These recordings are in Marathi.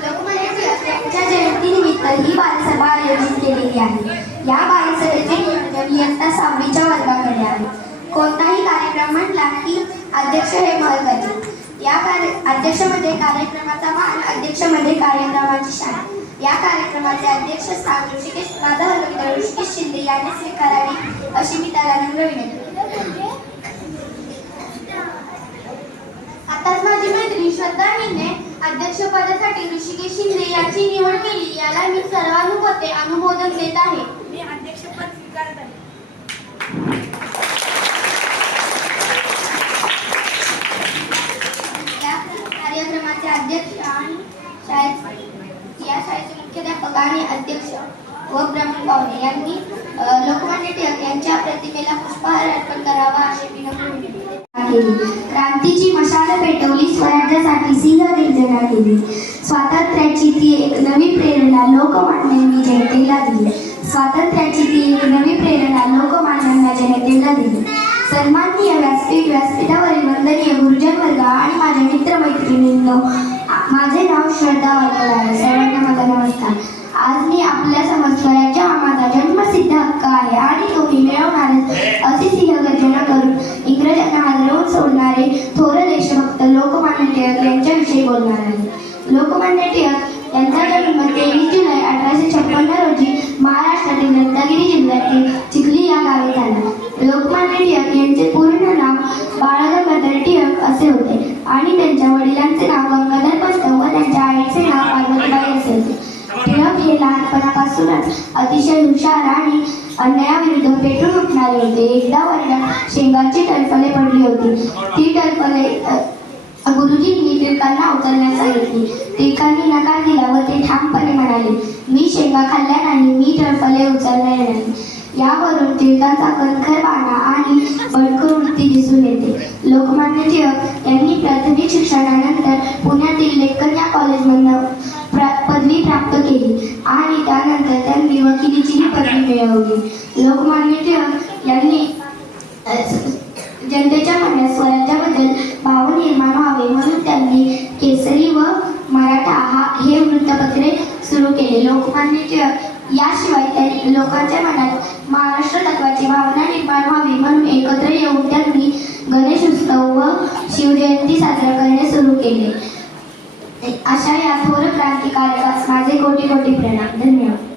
लोकमान्य जयंतीनिमित्त ही बालसभा आयोजित केलेली आहे या बालसभेचे नियोजन इयत्ता सहावीच्या वर्गाकडे आहे कोणताही कार्यक्रम म्हटला की अध्यक्ष हे महत्त्वाचे या कार्य अध्यक्षमध्ये कार्यक्रमाचा मान अध्यक्षमध्ये कार्यक्रमाची या कार्यक्रमाचे ऋषिकेश माझा ऋषिकेश शिंदे यांनी स्वीकारावी अशी मी त्याला नम्र विनंती आताच माझी मैत्रीण श्रद्धा हिने अध्यक्षपदासाठी ऋषिकेश शिंदे यांची निवड केली याला मी सर्वानुमते अनुमोदन देत आहे. मी अध्यक्षपद स्वीकारत आहे. या कार्यक्रमाचे अध्यक्ष आणि शाळेत या शाळेचे मुख्याध्यापक आणि अध्यक्ष व ब्रह्मण पावणे यांनी लोकमान्य टिळक यांच्या प्रतिमेला पुष्पहार अर्पण करावा अशी विनंती केली. क्रांतीची मशाल सिंह दिली स्वातंत्र्याची ती एक नवी प्रेरणा लोकमान्यांनी जनतेला दिली. स्वातंत्र्याची ती एक नवी प्रेरणा लोकमान्यांना जनतेला दिली. सन्माननीय व्यासपीठ व्यासपीठावरील वंदनीय गुरुजन वर्ग आणि माझ्या मित्रमैत्रिणींनो माझे नाव श्रद्धा वाडकर आहे. सर्वांना माझा नमस्कार. आज मी आपल्यासमोर स्वराज्य हा माझा जन्मसिद्ध हक्क आहे आणि तो मी मिळवणारच अशी सिंहगर्जना करून इंग्रजांना हलवून सोडणारे थोर लहानपणापासूनच अतिशय हुशार आणि अन्यायाविरुद्ध पेटून उठणारे होते. एकदा वर्गात शेंगाची टरफले पडली होती. ती टरफले गुरुजींनी टिळकांना उचलण्यास सांगितली टिळकांनी नकार दिला व ते ठामपणे म्हणाले मी शेंगा खाल्ल्या नाही मी टरफले उचलणार नाही. यावरून टिळकांचा कणखरपणा आणि बडकर वृत्ती दिसून येते. लोकमान्य टिळक यांनी प्राथमिक शिक्षणानंतर पुण्यातील लेखन या कॉलेजमधून आणि त्यानंतर त्यांनी वकिलीचीही पदवी मिळवली. लोकमान्य टिळक यांनी जनतेच्या मनात स्वराज्याबद्दल भाव निर्माण व्हावे म्हणून त्यांनी केसरी व मराठा हा हे वृत्तपत्रे सुरू केले. लोकमान्य टिळक याशिवाय त्यांनी लोकांच्या मनात महाराष्ट्र तत्वाची भावना निर्माण व्हावी म्हणून एकत्र येऊन त्यांनी गणेश उत्सव व शिवजयंती साजरा करणे सुरू केले. अशा या थोर क्रांतिकारकास माझे कोटी कोटी प्रणाम. धन्यवाद.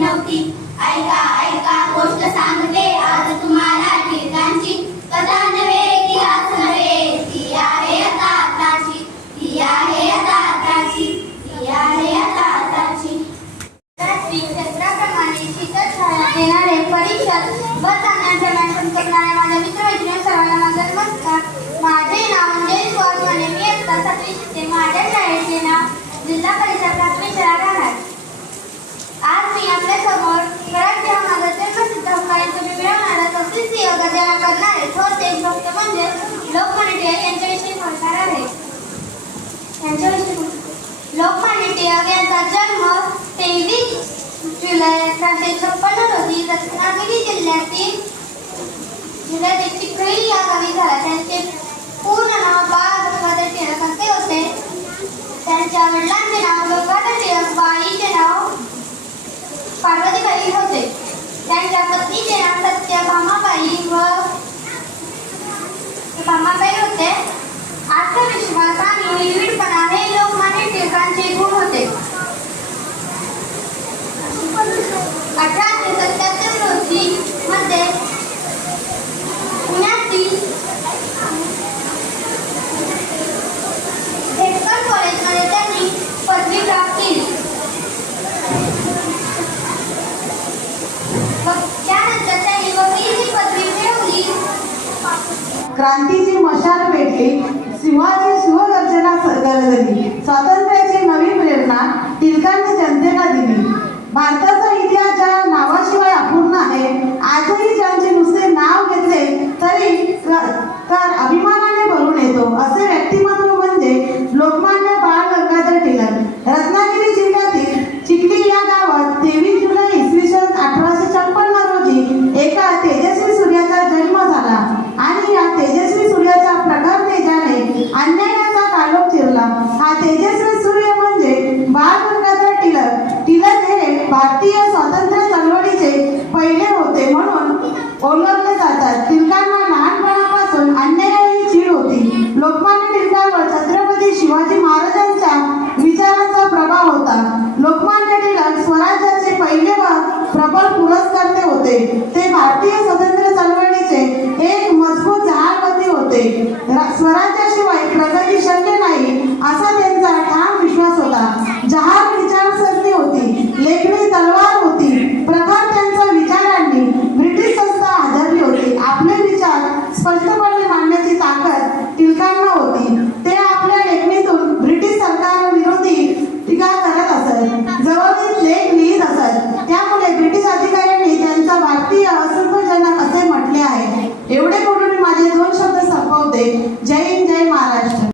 नव्हती. ऐका ऐका गोष्ट सांगते. आज तुम्हाला टिळकांची कथा नव्हे इतिहास नव्हे. ती आहे आता आताची. ती आहे आता आताची. ती आहे आता आताची. या कमी झाला त्यांचे पूर्ण नाव बाळ गंगाधर टिळक असे होते त्यांच्या वडिलांचे नाव गंगाधर टिळक बाई क्रांतीची मशाल पेटली शिवाजी शिवगर्जना सरकार झाली